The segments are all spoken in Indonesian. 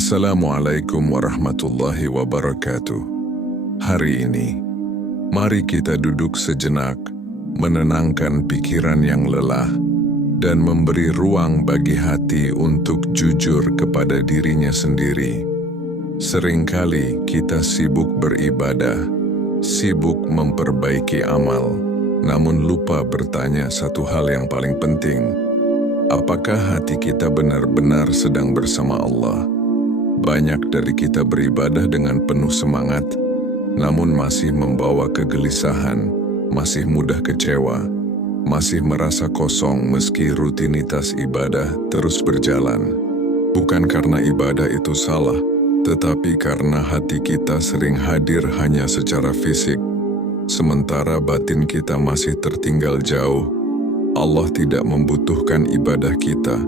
Assalamualaikum warahmatullahi wabarakatuh. Hari ini, mari kita duduk sejenak, menenangkan pikiran yang lelah, dan memberi ruang bagi hati untuk jujur kepada dirinya sendiri. Seringkali kita sibuk beribadah, sibuk memperbaiki amal, namun lupa bertanya satu hal yang paling penting. Apakah hati kita benar-benar sedang bersama Allah? Banyak dari kita beribadah dengan penuh semangat, namun masih membawa kegelisahan, masih mudah kecewa, masih merasa kosong meski rutinitas ibadah terus berjalan. Bukan karena ibadah itu salah, tetapi karena hati kita sering hadir hanya secara fisik, sementara batin kita masih tertinggal jauh. Allah tidak membutuhkan ibadah kita.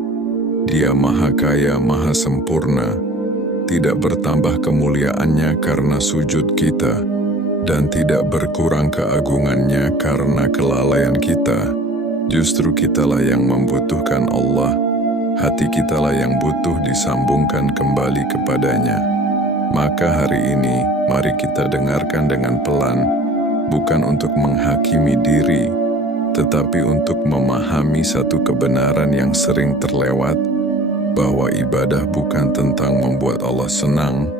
Dia Maha Kaya, Maha Sempurna, tidak bertambah kemuliaannya karena sujud kita, dan tidak berkurang keagungannya karena kelalaian kita. Justru kitalah yang membutuhkan Allah, hati kitalah yang butuh disambungkan kembali kepadanya. Maka hari ini, mari kita dengarkan dengan pelan, bukan untuk menghakimi diri, tetapi untuk memahami satu kebenaran yang sering terlewat, bahwa ibadah bukan tentang membuat Allah senang,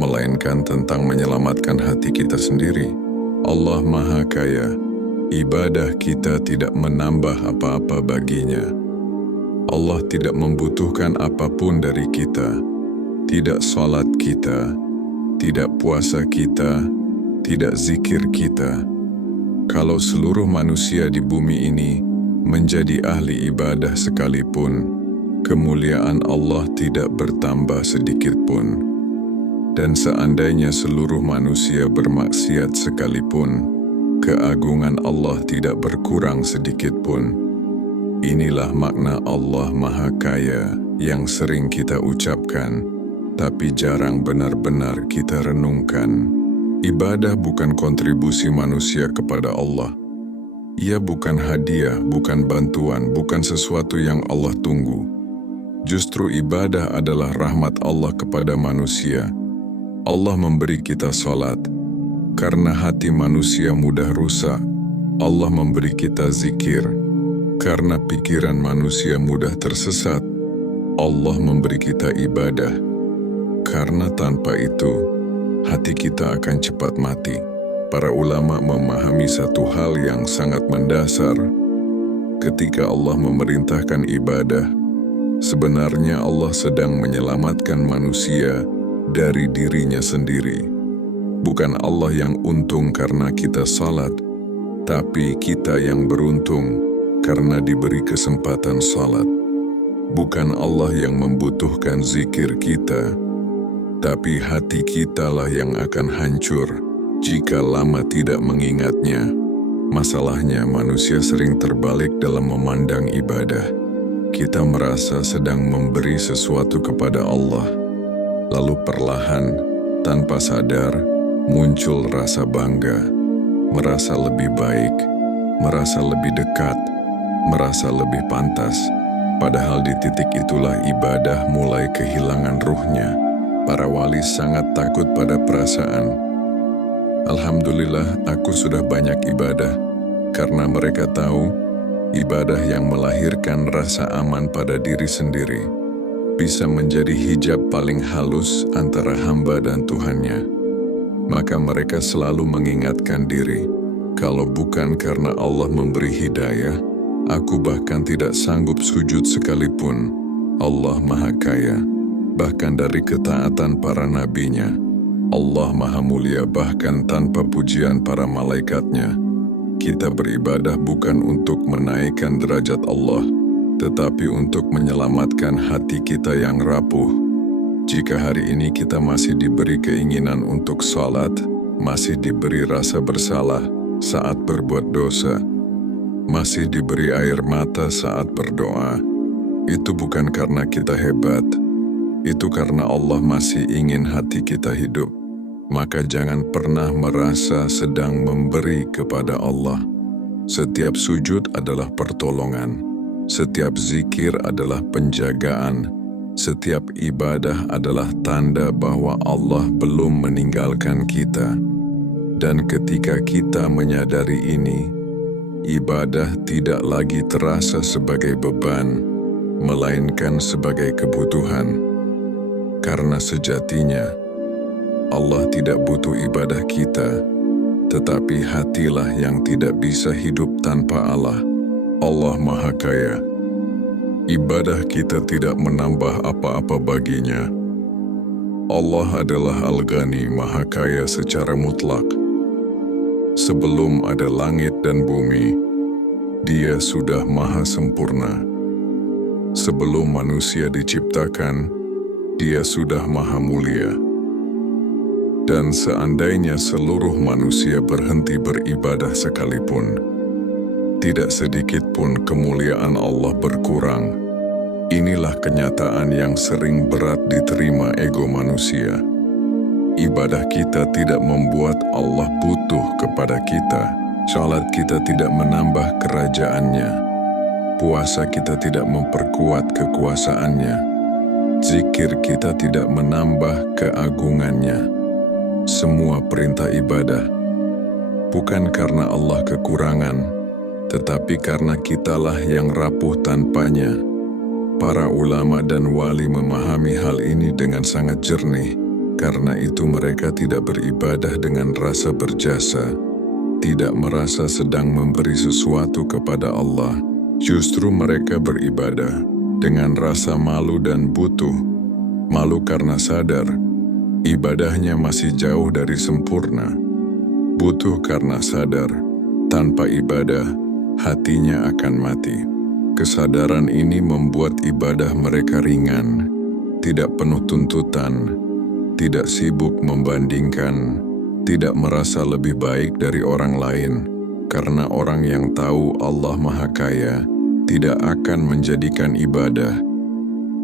melainkan tentang menyelamatkan hati kita sendiri. Allah Maha Kaya, ibadah kita tidak menambah apa-apa baginya. Allah tidak membutuhkan apapun dari kita, tidak salat kita, tidak puasa kita, tidak zikir kita. Kalau seluruh manusia di bumi ini menjadi ahli ibadah sekalipun, kemuliaan Allah tidak bertambah sedikit pun. Dan seandainya seluruh manusia bermaksiat sekalipun, keagungan Allah tidak berkurang sedikit pun. Inilah makna Allah Maha Kaya yang sering kita ucapkan, tapi jarang benar-benar kita renungkan. Ibadah bukan kontribusi manusia kepada Allah. Ia bukan hadiah, bukan bantuan, bukan sesuatu yang Allah tunggu. Justru ibadah adalah rahmat Allah kepada manusia. Allah memberi kita salat. Karena hati manusia mudah rusak, Allah memberi kita zikir. Karena pikiran manusia mudah tersesat, Allah memberi kita ibadah. Karena tanpa itu, hati kita akan cepat mati. Para ulama memahami satu hal yang sangat mendasar. Ketika Allah memerintahkan ibadah, sebenarnya Allah sedang menyelamatkan manusia dari dirinya sendiri. Bukan Allah yang untung karena kita salat, tapi kita yang beruntung karena diberi kesempatan salat. Bukan Allah yang membutuhkan zikir kita, tapi hati kitalah yang akan hancur jika lama tidak mengingatnya. Masalahnya manusia sering terbalik dalam memandang ibadah. Kita merasa sedang memberi sesuatu kepada Allah, lalu perlahan, tanpa sadar, muncul rasa bangga, merasa lebih baik, merasa lebih dekat, merasa lebih pantas. Padahal di titik itulah ibadah mulai kehilangan ruhnya. Para wali sangat takut pada perasaan. Alhamdulillah, aku sudah banyak ibadah, karena mereka tahu ibadah yang melahirkan rasa aman pada diri sendiri bisa menjadi hijab paling halus antara hamba dan Tuhannya. Maka mereka selalu mengingatkan diri, kalau bukan karena Allah memberi hidayah, aku bahkan tidak sanggup sujud sekalipun. Allah Maha Kaya, bahkan dari ketaatan para nabinya. Allah Maha Mulia bahkan tanpa pujian para malaikatnya. Kita beribadah bukan untuk menaikkan derajat Allah, tetapi untuk menyelamatkan hati kita yang rapuh. Jika hari ini kita masih diberi keinginan untuk salat, masih diberi rasa bersalah saat berbuat dosa, masih diberi air mata saat berdoa, itu bukan karena kita hebat, itu karena Allah masih ingin hati kita hidup. Maka jangan pernah merasa sedang memberi kepada Allah. Setiap sujud adalah pertolongan, setiap zikir adalah penjagaan, Setiap ibadah adalah tanda bahwa Allah belum meninggalkan kita. Dan ketika kita menyadari ini, ibadah tidak lagi terasa sebagai beban, melainkan sebagai kebutuhan. Karena sejatinya, Allah tidak butuh ibadah kita, tetapi hatilah yang tidak bisa hidup tanpa Allah. Allah Maha Kaya. Ibadah kita tidak menambah apa-apa baginya. Allah adalah Al-Ghani, Maha Kaya secara mutlak. Sebelum ada langit dan bumi, Dia sudah maha sempurna. Sebelum manusia diciptakan, Dia sudah maha mulia. Dan seandainya seluruh manusia berhenti beribadah sekalipun, tidak sedikit pun kemuliaan Allah berkurang. Inilah kenyataan yang sering berat diterima ego manusia. Ibadah kita tidak membuat Allah butuh kepada kita. Salat kita tidak menambah kerajaannya. Puasa kita tidak memperkuat kekuasaannya. Zikir kita tidak menambah keagungannya. Semua perintah ibadah bukan karena Allah kekurangan, tetapi karena kitalah yang rapuh tanpanya. Para ulama dan wali memahami hal ini dengan sangat jernih. Karena itu mereka tidak beribadah dengan rasa berjasa, tidak merasa sedang memberi sesuatu kepada Allah. Justru mereka beribadah dengan rasa malu dan butuh. Malu karena sadar ibadahnya masih jauh dari sempurna. Butuh karena sadar tanpa ibadah hatinya akan mati. Kesadaran ini membuat ibadah mereka ringan, tidak penuh tuntutan, tidak sibuk membandingkan, tidak merasa lebih baik dari orang lain, karena orang yang tahu Allah Maha Kaya tidak akan menjadikan ibadah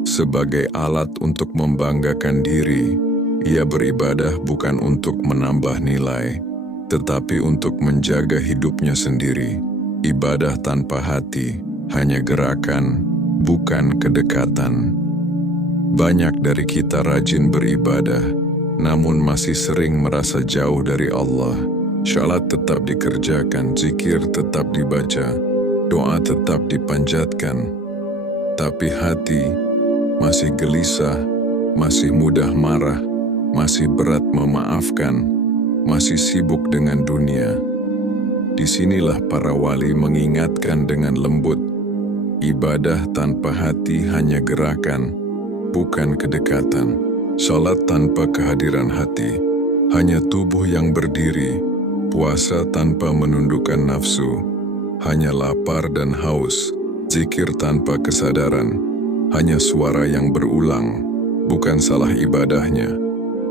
sebagai alat untuk membanggakan diri. Ia beribadah bukan untuk menambah nilai, tetapi untuk menjaga hidupnya sendiri. Ibadah tanpa hati hanya gerakan, bukan kedekatan. Banyak dari kita rajin beribadah, namun masih sering merasa jauh dari Allah. Salat tetap dikerjakan, zikir tetap dibaca, doa tetap dipanjatkan. Tapi hati masih gelisah, masih mudah marah, masih berat memaafkan, masih sibuk dengan dunia. Disinilah para wali mengingatkan dengan lembut, ibadah tanpa hati hanya gerakan, bukan kedekatan. Salat tanpa kehadiran hati hanya tubuh yang berdiri. Puasa tanpa menundukkan nafsu hanya lapar dan haus. Zikir tanpa kesadaran hanya suara yang berulang, bukan salah ibadahnya.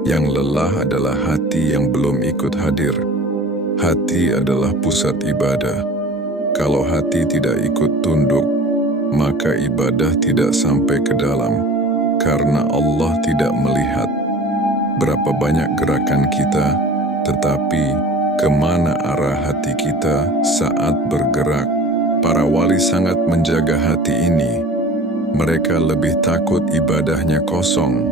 Yang lelah adalah hati yang belum ikut hadir. Hati adalah pusat ibadah. Kalau hati tidak ikut tunduk, maka ibadah tidak sampai ke dalam. Karena Allah tidak melihat berapa banyak gerakan kita, tetapi kemana arah hati kita saat bergerak. Para wali sangat menjaga hati ini. Mereka lebih takut ibadahnya kosong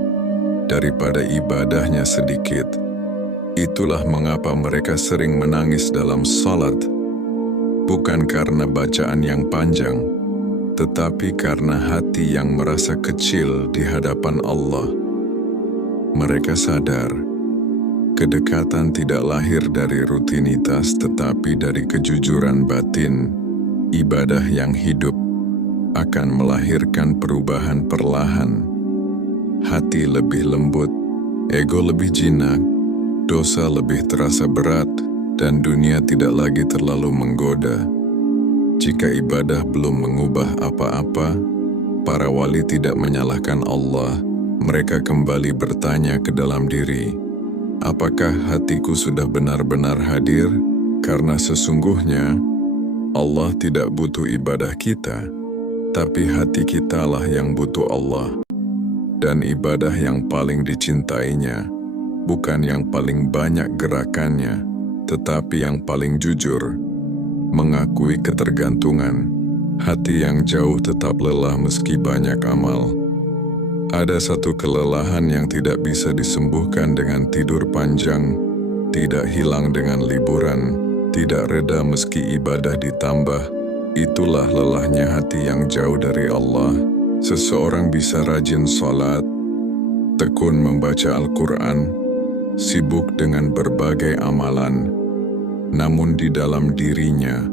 daripada ibadahnya sedikit. Itulah mengapa mereka sering menangis dalam salat, bukan karena bacaan yang panjang, tetapi karena hati yang merasa kecil di hadapan Allah. Mereka sadar, kedekatan tidak lahir dari rutinitas tetapi dari kejujuran batin. Ibadah yang hidup akan melahirkan perubahan perlahan. Hati lebih lembut, ego lebih jinak, dosa lebih terasa berat, dan dunia tidak lagi terlalu menggoda. Jika ibadah belum mengubah apa-apa, para wali tidak menyalahkan Allah. Mereka kembali bertanya ke dalam diri, apakah hatiku sudah benar-benar hadir? Karena sesungguhnya Allah tidak butuh ibadah kita, tapi hati kitalah yang butuh Allah. Dan ibadah yang paling dicintainya bukan yang paling banyak gerakannya, tetapi yang paling jujur, mengakui ketergantungan. Hati yang jauh tetap lelah meski banyak amal. Ada satu kelelahan yang tidak bisa disembuhkan dengan tidur panjang, tidak hilang dengan liburan, tidak reda meski ibadah ditambah. Itulah lelahnya hati yang jauh dari Allah. Seseorang bisa rajin sholat, tekun membaca Al-Quran, sibuk dengan berbagai amalan, namun di dalam dirinya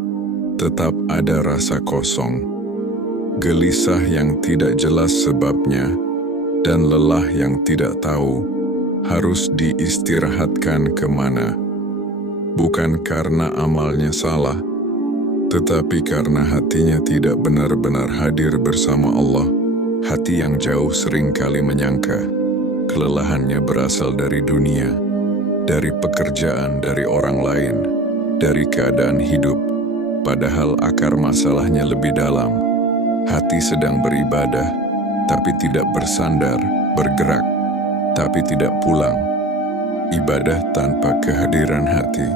tetap ada rasa kosong, gelisah yang tidak jelas sebabnya, dan lelah yang tidak tahu harus diistirahatkan kemana. Bukan karena amalnya salah, tetapi karena hatinya tidak benar-benar hadir bersama Allah. Hati yang jauh seringkali menyangka kelelahannya berasal dari dunia, dari pekerjaan, dari orang lain, dari keadaan hidup. Padahal akar masalahnya lebih dalam. Hati sedang beribadah, tapi tidak bersandar, bergerak, tapi tidak pulang. Ibadah tanpa kehadiran hati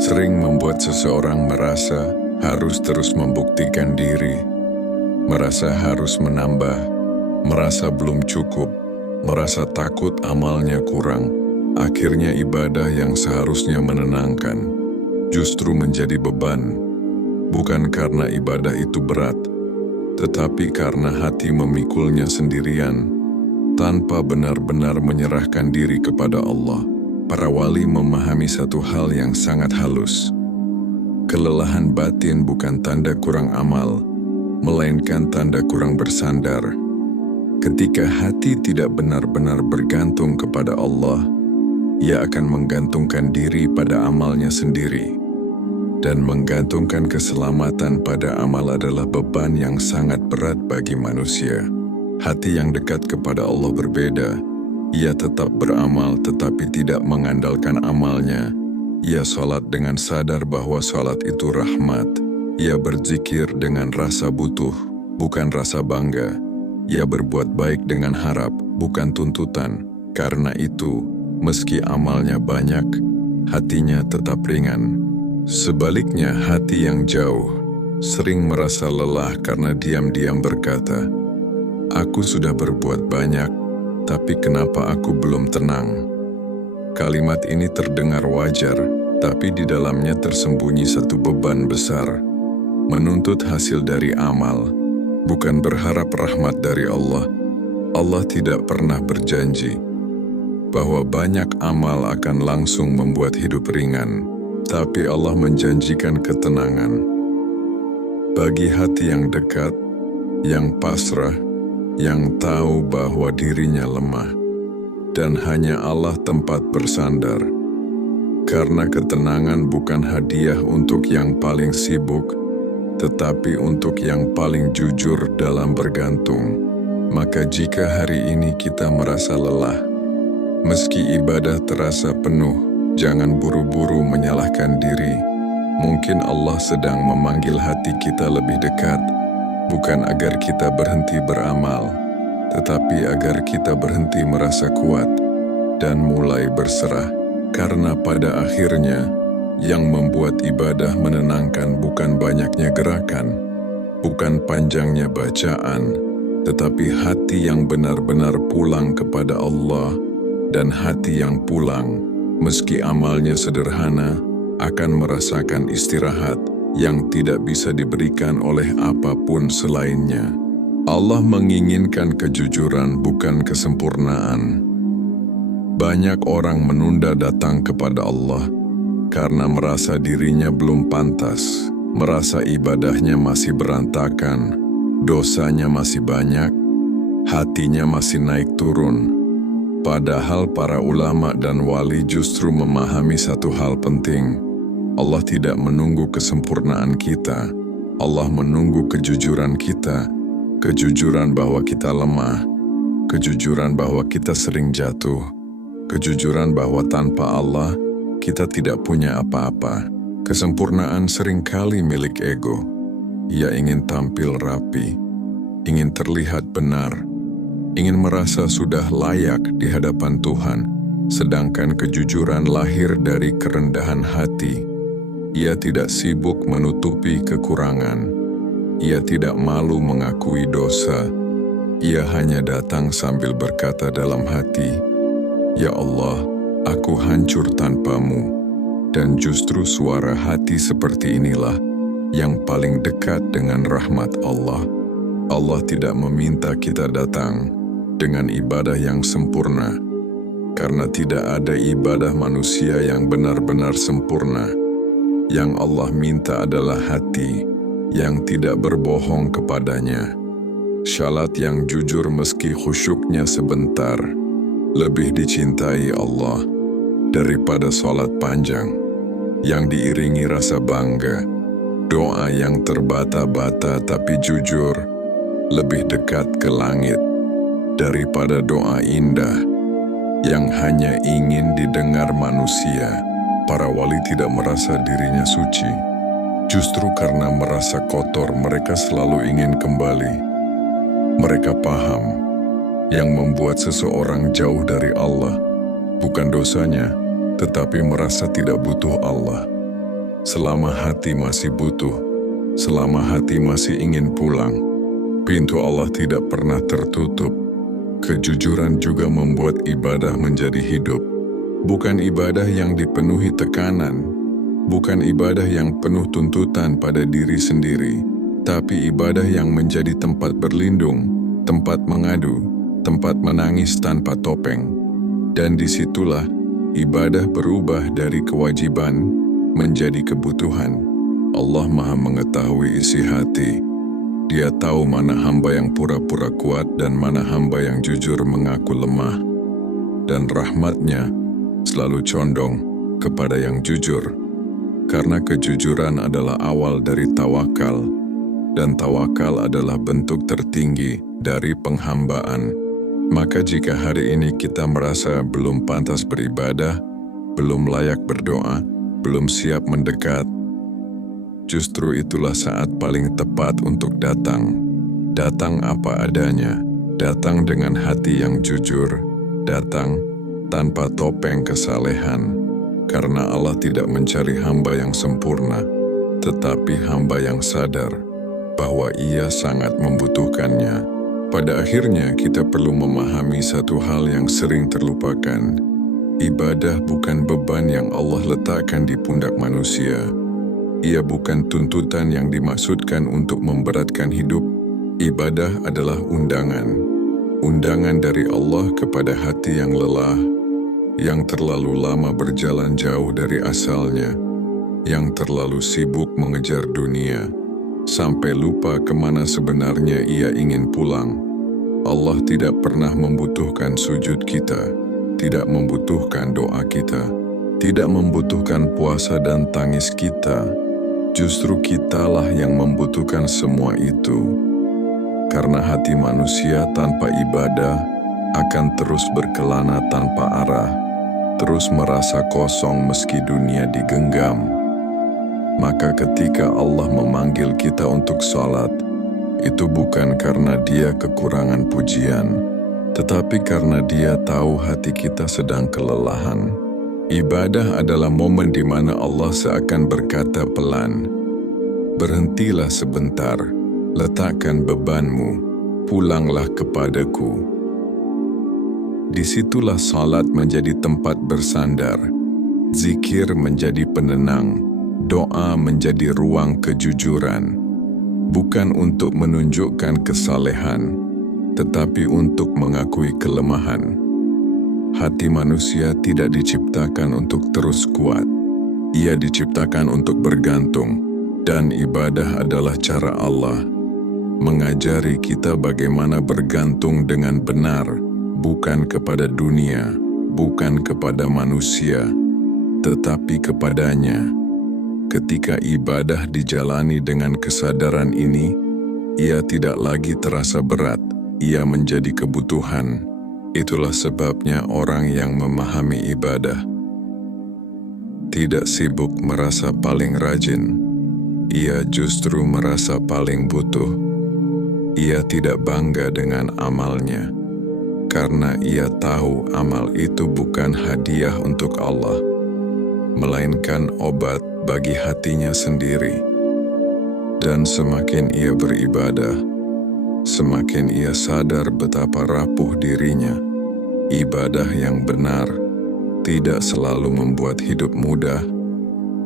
sering membuat seseorang merasa harus terus membuktikan diri, merasa harus menambah, merasa belum cukup, merasa takut amalnya kurang. Akhirnya ibadah yang seharusnya menenangkan justru menjadi beban, bukan karena ibadah itu berat, tetapi karena hati memikulnya sendirian, tanpa benar-benar menyerahkan diri kepada Allah. Para wali memahami satu hal yang sangat halus. Kelelahan batin bukan tanda kurang amal, melainkan tanda kurang bersandar. Ketika hati tidak benar-benar bergantung kepada Allah, ia akan menggantungkan diri pada amalnya sendiri. Dan menggantungkan keselamatan pada amal adalah beban yang sangat berat bagi manusia. Hati yang dekat kepada Allah berbeda. Ia tetap beramal tetapi tidak mengandalkan amalnya. Ia sholat dengan sadar bahwa sholat itu rahmat. Ia berzikir dengan rasa butuh, bukan rasa bangga. Ia berbuat baik dengan harap, bukan tuntutan. Karena itu, meski amalnya banyak, hatinya tetap ringan. Sebaliknya, hati yang jauh sering merasa lelah karena diam-diam berkata, "Aku sudah berbuat banyak, tapi kenapa aku belum tenang?" Kalimat ini terdengar wajar, tapi di dalamnya tersembunyi satu beban besar. Menuntut hasil dari amal, bukan berharap rahmat dari Allah. Allah tidak pernah berjanji bahwa banyak amal akan langsung membuat hidup ringan. Tapi Allah menjanjikan ketenangan. Bagi hati yang dekat, yang pasrah, yang tahu bahwa dirinya lemah, dan hanya Allah tempat bersandar. Karena ketenangan bukan hadiah untuk yang paling sibuk, tetapi untuk yang paling jujur dalam bergantung. Maka jika hari ini kita merasa lelah, meski ibadah terasa penuh, jangan buru-buru menyalahkan diri. Mungkin Allah sedang memanggil hati kita lebih dekat, bukan agar kita berhenti beramal, tetapi agar kita berhenti merasa kuat dan mulai berserah. Karena pada akhirnya, yang membuat ibadah menenangkan bukan banyaknya gerakan, bukan panjangnya bacaan, tetapi hati yang benar-benar pulang kepada Allah. Dan hati yang pulang, meski amalnya sederhana, akan merasakan istirahat yang tidak bisa diberikan oleh apapun selainnya. Allah menginginkan kejujuran, bukan kesempurnaan. Banyak orang menunda datang kepada Allah karena merasa dirinya belum pantas, merasa ibadahnya masih berantakan, dosanya masih banyak, hatinya masih naik turun. Padahal para ulama dan wali justru memahami satu hal penting. Allah tidak menunggu kesempurnaan kita. Allah menunggu kejujuran kita. Kejujuran bahwa kita lemah. Kejujuran bahwa kita sering jatuh. Kejujuran bahwa tanpa Allah, kita tidak punya apa-apa. Kesempurnaan seringkali milik ego. Ia ingin tampil rapi, ingin terlihat benar, ingin merasa sudah layak di hadapan Tuhan, sedangkan kejujuran lahir dari kerendahan hati. Ia tidak sibuk menutupi kekurangan. Ia tidak malu mengakui dosa. Ia hanya datang sambil berkata dalam hati, "Ya Allah, aku hancur tanpamu." Dan justru suara hati seperti inilah yang paling dekat dengan rahmat Allah. Allah tidak meminta kita datang dengan ibadah yang sempurna, karena tidak ada ibadah manusia yang benar-benar sempurna. Yang Allah minta adalah hati yang tidak berbohong kepadanya. Syalat yang jujur meski khusyuknya sebentar, lebih dicintai Allah daripada salat panjang yang diiringi rasa bangga. Doa yang terbata-bata tapi jujur lebih dekat ke langit daripada doa indah yang hanya ingin didengar manusia. Para wali tidak merasa dirinya suci. Justru karena merasa kotor, mereka selalu ingin kembali. Mereka paham yang membuat seseorang jauh dari Allah bukan dosanya, tetapi merasa tidak butuh Allah. Selama hati masih butuh, selama hati masih ingin pulang, pintu Allah tidak pernah tertutup. Kejujuran juga membuat ibadah menjadi hidup. Bukan ibadah yang dipenuhi tekanan, bukan ibadah yang penuh tuntutan pada diri sendiri, tapi ibadah yang menjadi tempat berlindung, tempat mengadu, tempat menangis tanpa topeng. Dan disitulah ibadah berubah dari kewajiban menjadi kebutuhan. Allah Maha mengetahui isi hati. Dia tahu mana hamba yang pura-pura kuat dan mana hamba yang jujur mengaku lemah. Dan rahmatnya selalu condong kepada yang jujur. Karena kejujuran adalah awal dari tawakal. Dan tawakal adalah bentuk tertinggi dari penghambaan. Maka jika hari ini kita merasa belum pantas beribadah, belum layak berdoa, belum siap mendekat, justru itulah saat paling tepat untuk datang. Datang apa adanya, datang dengan hati yang jujur, datang tanpa topeng kesalehan. Karena Allah tidak mencari hamba yang sempurna, tetapi hamba yang sadar bahwa Ia sangat membutuhkannya. Pada akhirnya kita perlu memahami satu hal yang sering terlupakan. Ibadah bukan beban yang Allah letakkan di pundak manusia. Ia bukan tuntutan yang dimaksudkan untuk memberatkan hidup. Ibadah adalah undangan. Undangan dari Allah kepada hati yang lelah, yang terlalu lama berjalan jauh dari asalnya, yang terlalu sibuk mengejar dunia, sampai lupa kemana sebenarnya ia ingin pulang. Allah tidak pernah membutuhkan sujud kita, tidak membutuhkan doa kita, tidak membutuhkan puasa dan tangis kita. Justru kitalah yang membutuhkan semua itu. Karena hati manusia tanpa ibadah akan terus berkelana tanpa arah, terus merasa kosong meski dunia digenggam. Maka ketika Allah memanggil kita untuk salat, itu bukan karena Dia kekurangan pujian, tetapi karena Dia tahu hati kita sedang kelelahan. Ibadah adalah momen di mana Allah seakan berkata pelan, "Berhentilah sebentar, letakkan bebanmu, pulanglah kepadaku." Disitulah salat menjadi tempat bersandar, zikir menjadi penenang, doa menjadi ruang kejujuran, bukan untuk menunjukkan kesalehan, tetapi untuk mengakui kelemahan. Hati manusia tidak diciptakan untuk terus kuat. Ia diciptakan untuk bergantung, dan ibadah adalah cara Allah mengajari kita bagaimana bergantung dengan benar, bukan kepada dunia, bukan kepada manusia, tetapi kepadanya. Ketika ibadah dijalani dengan kesadaran ini, ia tidak lagi terasa berat, ia menjadi kebutuhan. Itulah sebabnya orang yang memahami ibadah tidak sibuk merasa paling rajin, ia justru merasa paling butuh. Ia tidak bangga dengan amalnya, karena ia tahu amal itu bukan hadiah untuk Allah, melainkan obat bagi hatinya sendiri. Dan semakin ia beribadah, semakin ia sadar betapa rapuh dirinya. Ibadah yang benar tidak selalu membuat hidup mudah,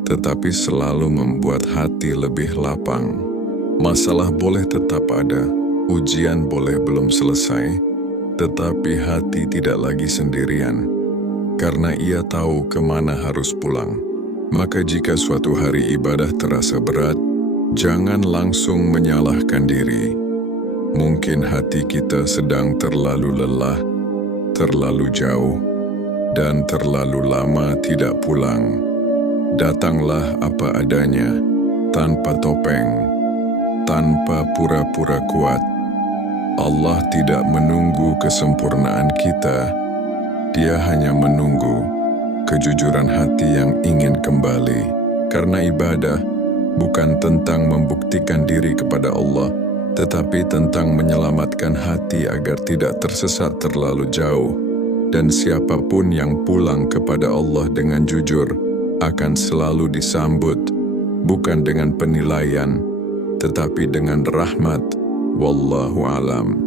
tetapi selalu membuat hati lebih lapang. Masalah boleh tetap ada, ujian boleh belum selesai, tetapi hati tidak lagi sendirian, karena ia tahu kemana harus pulang. Maka jika suatu hari ibadah terasa berat, jangan langsung menyalahkan diri. Mungkin hati kita sedang terlalu lelah, terlalu jauh, dan terlalu lama tidak pulang. Datanglah apa adanya, tanpa topeng, tanpa pura-pura kuat. Allah tidak menunggu kesempurnaan kita, Dia hanya menunggu kejujuran hati yang ingin kembali. Karena ibadah bukan tentang membuktikan diri kepada Allah, tetapi tentang menyelamatkan hati agar tidak tersesat terlalu jauh. Dan siapapun yang pulang kepada Allah dengan jujur akan selalu disambut, bukan dengan penilaian, tetapi dengan rahmat. Wallahu alam.